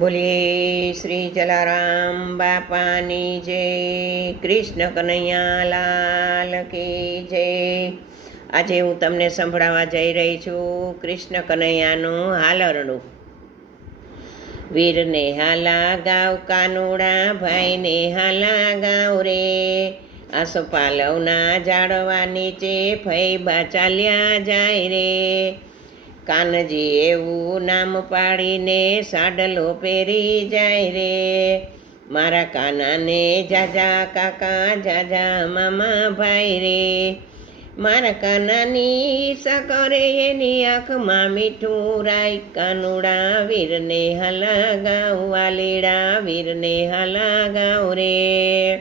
બોલીએ શ્રી જલારામ બાપાની જય, કૃષ્ણ કનૈયા લાલ કી જય. આજે હું તમને સંભળાવવા જઈ રહી છું કૃષ્ણ કનૈયાનું હાલરડું. વીરને હાલા ગાવ કાનુડા, ભાઈને હાલા ગાવ રે. આસોપાલવના ઝાડવા નીચે ફૈબા ચાલ્યા જાય રે. કાનજી એવું નામ પાડીને સાડલો પહેરી જાય રે. મારા કાનાને જાજા કાકા, જાજા મામા ભાઈ રે. મારા કાનાની ઈર્ષા કરે એની આંખમાં મીઠું રાય. કાનુડા વીરને હાલા ગાવ, વાલીડા વીરને હાલા ગાવ રે.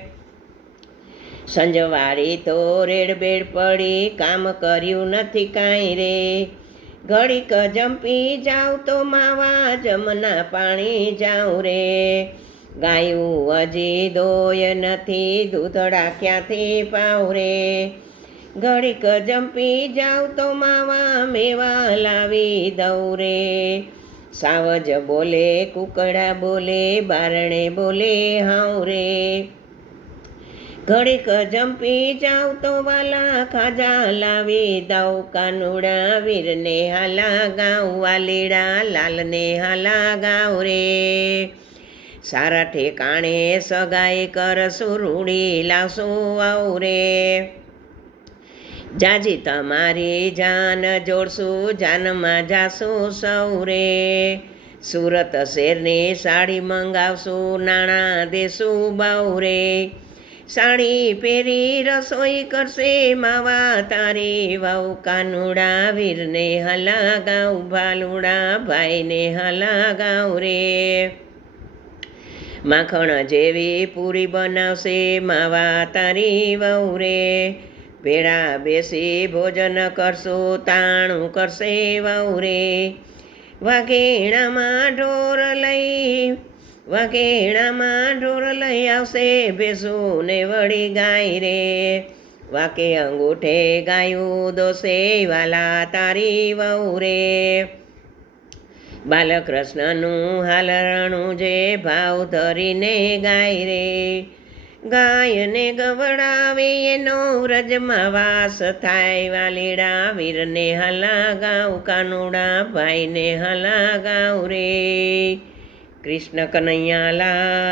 સંજવાળી તો રેડબેડ પડી, કામ કર્યું નથી કાંઈ રે. ઘડીક જંપી જાઉં તો માવા જમના પાણી જાઉં રે. ગાયું હજી દોય નથી, દૂધડા ક્યાંથી પાવ રે. ઘડીક જંપી જાઉં તો માવા મેવા લાવી દઉં રે. સાવજ બોલે કુકડા બોલે, બારણે બોલે હાઉ રે. ઘડીક જંપી જાઉં તો વાલા ખાજા લાવી દઉં. કાનુડા વીરને હાલા ગાઉં, વાલીડા લાલને હાલા ગાઉં રે. સારા ઠેકાણે સગાઈ કરશું, રૂડી લાવશું આવ રે. જાજી તમારી જાન જોડશું, જાનમાં જાશું સૌ રે. સુરત શેરની સાડી મંગાવશું, નાણાં દેશું બાઉ રે. સાડી પહેરી રસોઈ કરશે માવા તારી વાવ. કાનુડા વીરને હાલા ગાઉં, ભાલુડા ભાઈને હાલા ગાઉં રે. માખણ જેવી પૂરી બનાવશે માવા તારી વહુ રે. ભેળા બેસી ભોજન કરશું, તાણું કરશે વહુ રે. વાઘેણામાં ઢોર લઈ આવશે, ભેંસું ને વળી ગાય રે. વાકે અંગૂઠે ગાયું દોશે, વાલા તારી વહુ રે. બાલકૃષ્ણનું હાલરણું જે ભાવ ધરીને ગાય રે. ગાયને ગવડાવે એનો વ્રજમાં વાસ થાય. વાલીડા વીરને હાલા ગાઉં, કાનુડા ભાઈને હાલા ગાઉં રે. કૃષ્ણ કનૈયા લાલ.